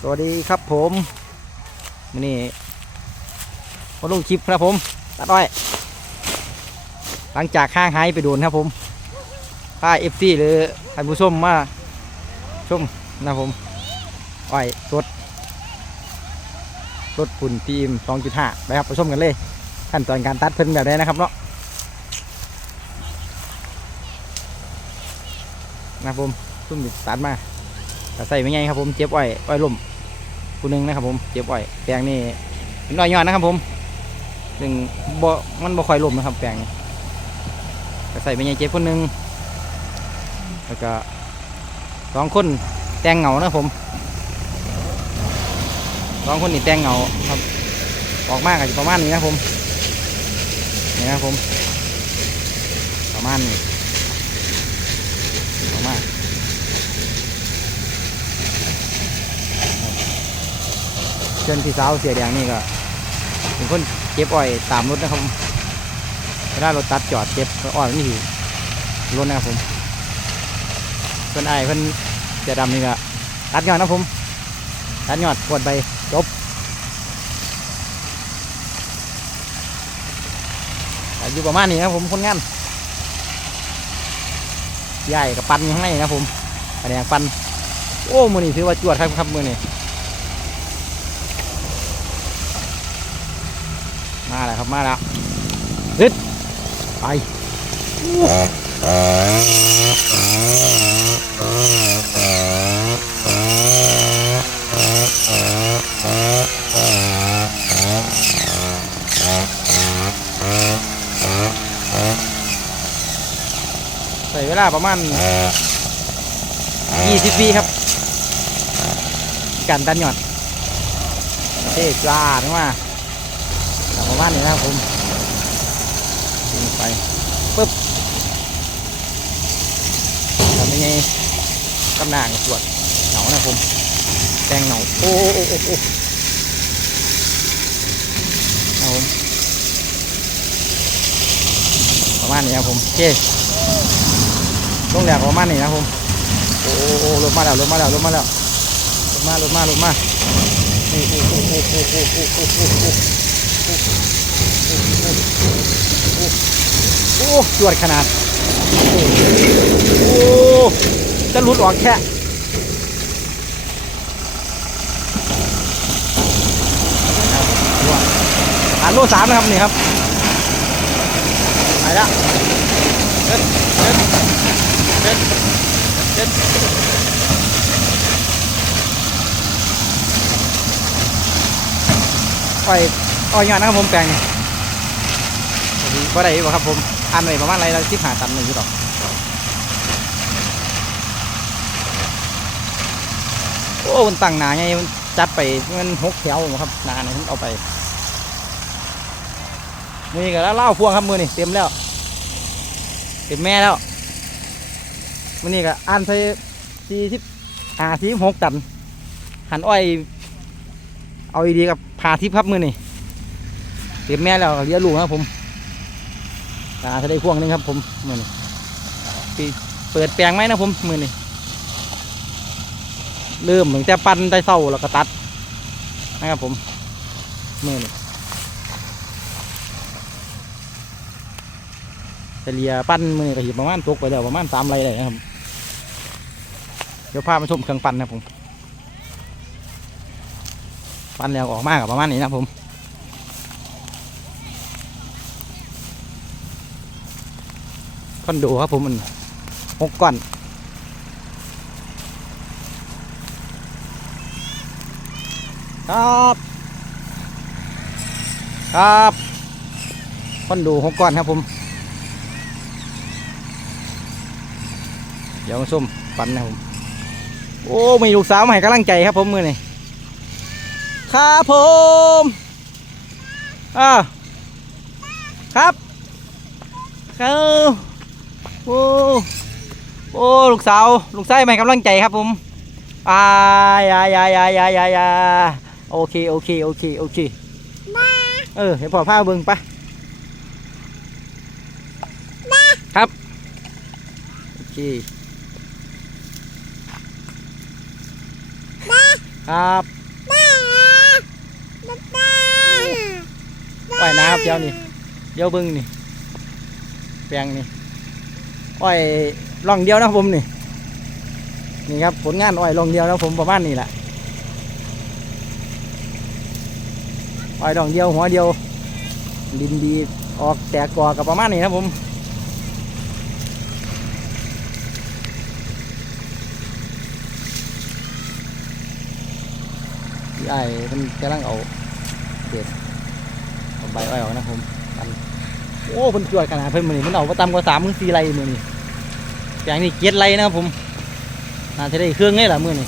สวัสดีครับผมวันนี้มาลงคลิปครับผมตัดอ้อย หลังจากข้างหายไปโดนครับผมพาเอฟซีหรือท่านผู้ชมมาชมนะครับผมอ้อยสดรถปุ่นพีมสองจุดห้าไปครับไปชมกันเลย ขั้นตอนการตัดเพิ่นแบบไหนนะครับเนาะนะครับผมซุ่มตัดมา ใส่ไม่ไงครับผมเจ็บอ้อยอ้อยล่มผู้หนึงนะครับผมเจ็บอ้อยแปลงนี่เป็นอ้อยยอนนะครับผมซึ่งบ่มันบ่ค่อยล่มนะครับแปลงนี่แต่ใส่ไม่ไงเจ็บคนหนึงแล้วก็สองคนแตงเหงานะครับผมสองคนนี่แตงเหงาครับ ออกมากอาจจะประมาณนี้นะผมนี่นะครับผมประมาณนี้ออกมา เพื่อนพี่สาวเสียแดงนี่ก็เป็นคนเก็บอ้อยตามรถนะครับผมเวลารถตัดจอดเก็บอ้อยนี่รถนะครับผมเพื่อนไอ้เพื่อนเสียดำนี่ก็ตัดยอดนะผมตัดยอดกดใบจบอยู่ประมาณนี้ครับผมคนงานใหญ่กับปันอยู่ข้างในนะครับผมแผนกปันโอ้มือนี่ถือว่าจวดครับครับมือนี่ มาแล้วครับมาแล้วยึดไปใส่เวลาประมาณ20วิครับการดันหยอนเท่จ้าดมา ประมาณนี้นะครับผมดึงไปปุ๊บทำยังไงกำนางตรวดเหนานะผมแดงเหนาโอ้โอ้โอ้โอ้ครับผมประมาณนี้ครับผมโอเคลงแหลกประมาณนี้นะผมโอ้โอ้ลงมาแล้วลงมาแล้วลงมาแล้วลงมาลงมาลงมาโอ้โอ้โอ้โอ้โอ้โอ้ โอ้โอ้โอ้จวดขนาด โอ้จะหลุดออกแค่อ่านโลสามนะครับนี่ครับไปแล้วเด็ดเด็ดเด็ดเด็ดอ้อยอ้อยยอดนะครับผมแปลงนี่ ก็ได้บ่ครับผมอันไว้ประมาณอะไรเราที่หาตันหนึ่งอยู่ดอกโอ้มันตั้งหนาไงมันจัดไปมันหกแถวครับหนาเนี่ยผมเอาไปมือนี้ก็แล้วเล่าพวงครับมือนี่เต็มแล้วเต็มแม่แล้วมือนี้ก็อ่านไปสี่สิบหาสิบหกตันหันอ้อยเอาดีกับพาทิพย์ครับมือนี่เต็มแม่แล้วเลี้ยลูกครับผม ตาจะได้พ่วงนึงครับผมมือนี้ปีเปิดแปลงไหมนะผมมือนี้เริ่มตั้งแต่ปั้นได้เศร้าแล้วก็ตัดนะครับผมมือนี้เฉลี่ยปั้นมือนี้ก็หิบประมาณตกไปแล้วประมาณสามไรเลยนะครับเดี๋ยวพามาชมเครื่องปั้นนะผมปั้นแล้วออกมากกับประมาณนี้นะผม คอนโดครับผมมันหกก้อนครับ ครับคอนโดหกก้อนครับผม เดี๋ยวมาส้มปันนะครับผม โอ้มีลูกสาวมาให้กำลังใจครับผมมือนี่ครับผมอ่าครับ ครับ โอ้โอ้ลูกสาวลูกชายให้กำลังใจครับผมอายายายายายายาโอเคโอเคโอเคโอเคเออเดี๋ยวพ่อพาเบิ่งไปครับโอเคคครับอ้อยนะครับเดี๋ยวนี่เดี๋ยวเบึงนี่แปลงนี่ อ้อยร่องเดียวนะผมนี่นี่ครับผลงานอ้อยร่องเดียวนะผมประมาณนี้แหละอ้อยร่องเดียวหัวเดียวดินดีออกแตกกอกับประมาณนี้นะผมพี่ไอ้มันกำลังเอาเด็ดเอาใบอ้อยออกนะผมอัน โอ้เพิ่นจวดขนาดเพิ่นมือนี่มันเอาไปต่ำกว่าสามมือสี่ไรมือนี่อย่างนี้เกียร์ไรนะครับผมน่าจะได้เครื่องนี่แหละมือนี่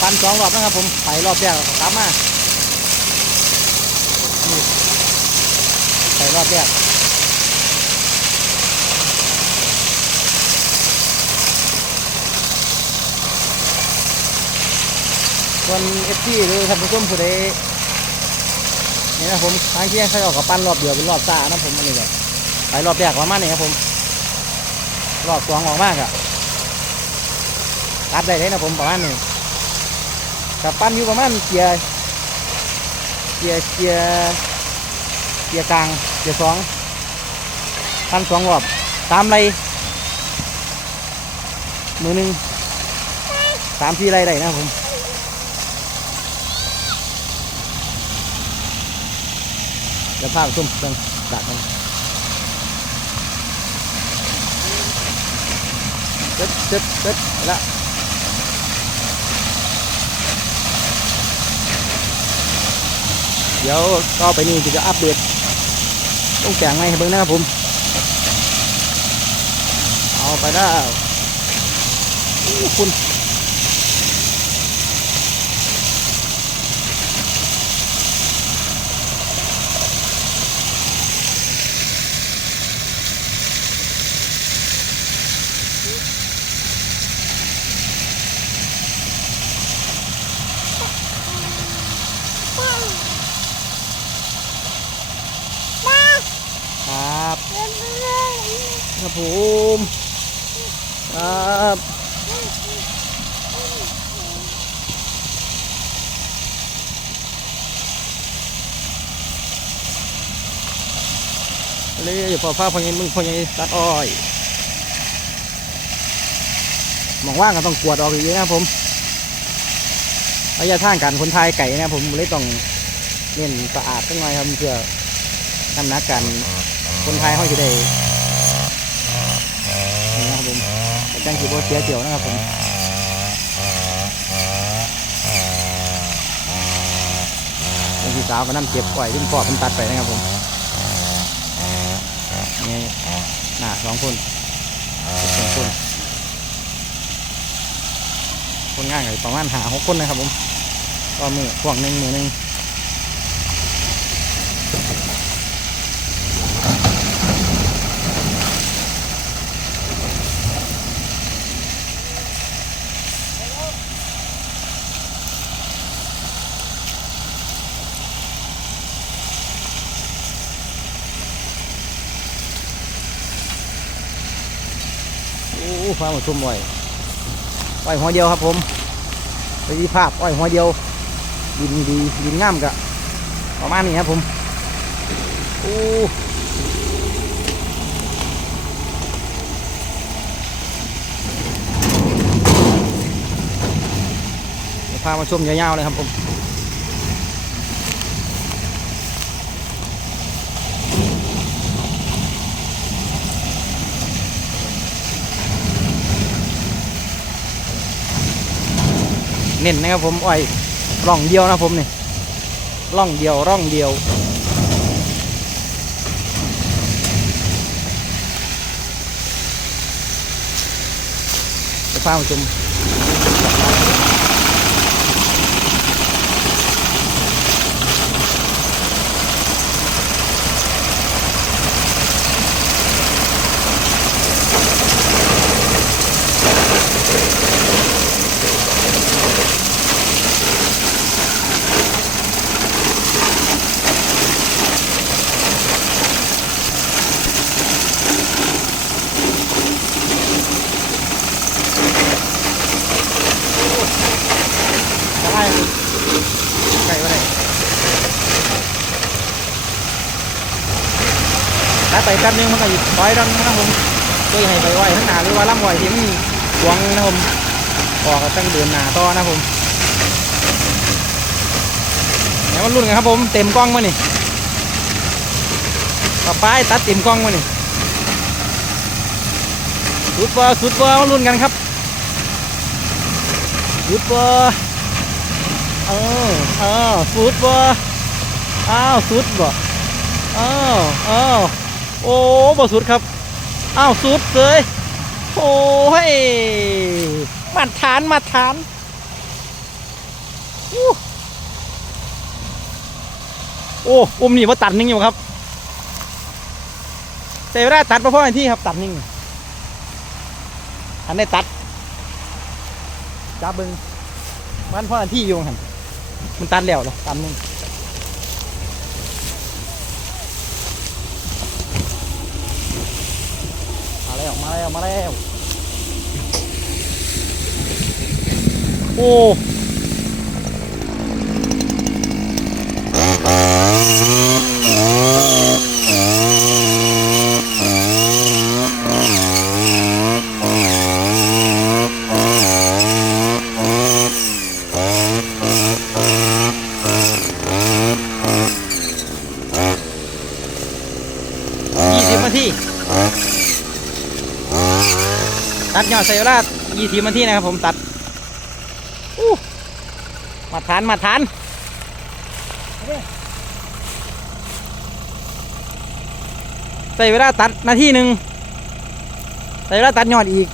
ปันสองรอบนะครับผมไปรอบแรกแล้วก็กลับมาไปรอบแรก ส่วนเอฟซีหรือท่านผู้ชมผู้ใดนี่นะผมทางเที่ยงเขาออกกับปั้นรอบเดียวเป็นรอบซ่านะผมอันนี้ก็ไปรอบแรกประมาณนี้ครับผม รอบสองออกมากอะตัดได้เลยนะผมประมาณนี้กับปั้นอยู่ประมาณเกียร์เกียร์เกียร์เกียร์กลางเกียร์สองปั้นสองรอบสามไรมือหนึ่งสามที่ไรได้นะผม เดี๋ยวพาไปชมเรื่องดักมันเจ็ดเจ็ดเจ็ดละเดี๋ยวก็ไปนี่จะอัปเดตต้องแจงไงเบิ่งนะครับผม เอาไปแล้วอู้คุณ ครับ ครับผมครับเลยพอพาพอยังมึงพอยังตัดอ้อยมองว่างก็ต้องกวดออกอยู่นะครับผมระยะทางการคนไทยไก่นะครับผมเลยต้องเน้นสะอาดสักหน่อยครับเพื่อน้ำนักกันคนไทยเขาจะได้นี่นะครับผม จังสีโบเสียเจียวนะครับผมจังสีสาวก็นำเก็บปล่อยขึ้นปอดเป็นตัดไปนะครับผมนี่หน้าสองคนสองคน คนง่ายเลยประมาณหาหกคนนะครับผมก็มือพวกหนึ่งมือหนึ่ง โอ้ ฟ้ามาชุ่มไว้อ้อยหัวเดียวครับผมไปที่ภาพอ้อยหัวเดียวดินดีดินงามกะประมาณนี้ครับผมโอ้พามาชมยาวๆเลยครับผม น้นนะครับผมอ้อยร่องเดียวนะผมนี่ร่องเดียวร่องเดียวจะพามาชม ไปแป๊บนึงมันก็หยุดถอยดันนะครับผมโดยให้ไปไหวข้างหนาหรือว่าล่ำไหวที่มันหวงนะผมออกก็ต้งเดินหนาต่อนะผมเดี๋ยวมันรุ่นกันครับผมเต็มกล้องมานี่ต่อไปตัดเต็มกล้องมานี่สุดบ่สุดบ่มารุ่นกันครับสุดบ่เออเออสุดบ่อ้าวสุดบ่อ้าวอ้าว โอ้บ่สุดครับ อ้าวสุดเลย โอ้ยมาทานมาทานโอ้อุ้มนี่ว่าตัดหนึงอยู่ครับแต่เวลาตัดมาพ่อไอ้ที่ครับตัดหนึงอันได้ตัดจับเบิงมันพ่อไอ้ที่อยู่หันมันตัดแล้วเหรอตัดหนึง มาแล้วมาแล้วมาแล้วโอ้ยี่สิบนาที ตัดยอดไซรายี่สิบนที่นะครับผมตัดอู้มาทานมาทานใส่เวลาตัดนาทีหนึ่งใส่เวลาตัดยอดอีก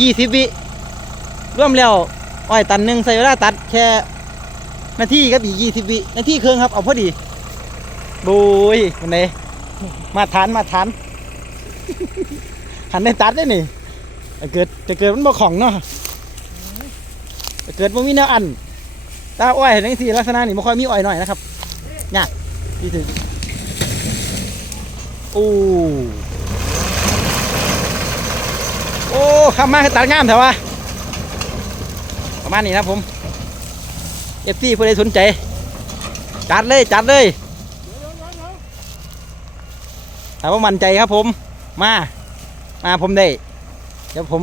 ยี่สิบวิร่วมแล้วอ้อยตันหนึ่งใส่เวลาตัดแค่นาทีกับอีกยี่สิบวินาทีเครึ่งครับเอาพอดีบุยวันนี้มาทานมาทานหันในตัดได้นี่ แต่เกิดแต่เกิดมันบ่ของเนาะแต่เกิดมันมีแนวอันตาอ้อยเห็นจังซี่ลักษณะนี่บ่ค่อยมีอ้อยหน่อยนะครับยากที่ถึงโอ้โอ้ข้ามมาตัดงามแต่ว่าประมาณนี้นะผมเอฟซีผู้ใดสนใจ จัดเลยจัดเลยแต่ว่ามั่นใจครับผมมา มาผมได้ เดี๋ยวผม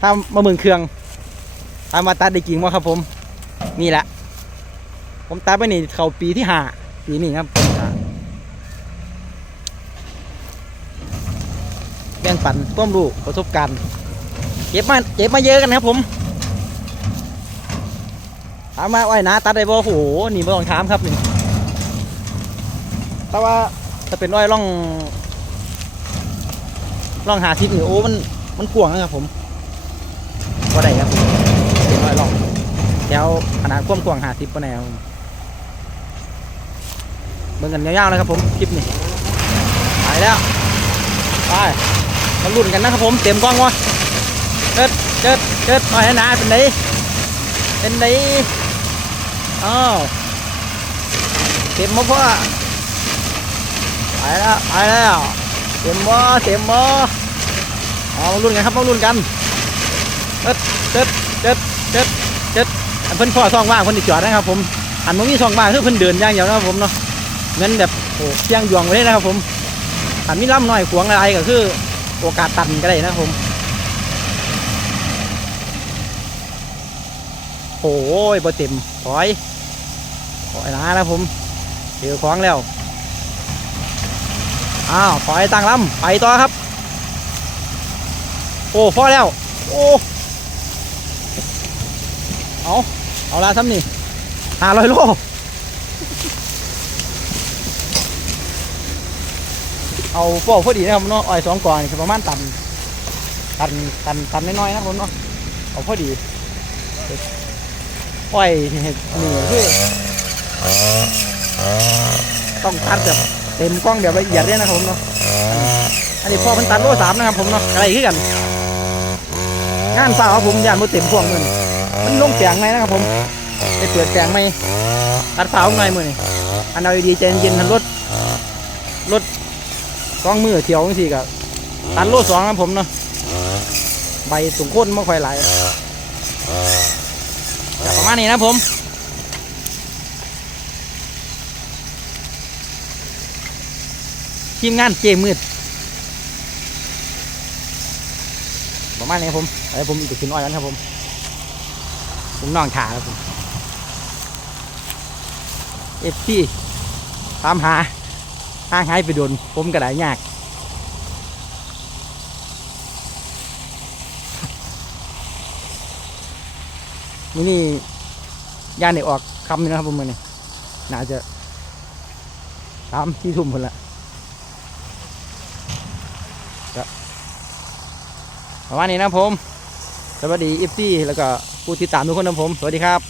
ถ้ามาเมืองเครื่องถ้ามาตัดได้จริงว่าครับผม นี่แหละ ผมตัดไปนี่เขาปีที่ห้าปีนี้ครับแบ่งปันร่วมรู้ประสบการณ์เก็บมาเก็บมาเยอะกันครับผมถามมาอ้อยนะตัดได้บ่โอ้โหนี่ไม่ต้องถามครับนี่แต่ว่าถ้าเป็นอ้อยร่อง ลองหาทิศนี่โอ้มันมันกวางนะครับผมก็ได้ครับเดี๋ยวลองแล้วขนาดความกวางหาทิศปะแนวเบิ่งกันยาวๆนะครับผมคลิปนี้ไปแล้วไปมาลุ้นกันนะครับผมเต็มกล้องวะเจิดเจิดเจิดมาให้นาเป็นไงเป็นไงอ้าวเต็มมาพ่อไปแล้วไปแล้ว เต็มบ่เต็มบ่เอาลุ้นกันครับมาลุ้นกันเจ็ดเจ็ดเจ็ดเจ็ดเจ็ดอันเพิ่นพ่อซองว่างเพิ่นติจอดนะครับผมอันมันมีซองว่างคือเพิ่นเดินย่างเดียวนะครับผมเนาะเงินแบบโอ้เพียงยวงไว้เลยนะครับผมอันมีล่ำหน้อยขวางอะไรก็คือโอกาสตันก็ได้นะครับผมโอ้ยบ่เต็มถอยถอยนะนะครับผมเจอของแล้ว อ้าวถอยตั้งลำไปต่อครับ โอ้พอแล้ว โอ้เอาเอาละซ้ำนี่ห้าร้อยโลเอาพวกพอดีนะครับเนาะอ้อยสองกองนี่คือประมาณตันตันตันตันน้อยๆนะครับผมเนาะเอาพอดีอ้อยนี่คือต้องตัดแบบ เต็มกล้องแบบละเอียดเลยนะครับผมเนาะอันนี้พอมันตัดโลสามนะครับผมเนาะอะไรขึ้นกันงานเปล่าครับผมยานมืเต็มพวงมือนี่มันลงแจงไหมนะครับผมไปเปิดแจงไหมตัดเปล่าหน่อยมือนี่อันเอาดีใจเย็นทันรถรถกล้องมือเที่ยวจังสี่กับตัดโลสองครับผมเนาะใบสูงโค่นไม่ค่อยไหลายแต่ประมาณนี้นะผม ทีมงานเจมืดประมาณนี้ครับผมเดี๋ยวผมอีกขึ้นอ้อยแล้วครับผมผมน้องขาครับผมเอฟซีตามหาห่างหายไปโดน ผมก็ไดยากมื้อนี้ย่านได้ออกคำนึงนะครับผมมื้อนี้น่าจะสามที่ทุ่มคนละ ประมาณนี้นะผม สวัสดีอีฟซี่แล้วก็ผู้ติดตามทุกคนนะผม สวัสดีครับ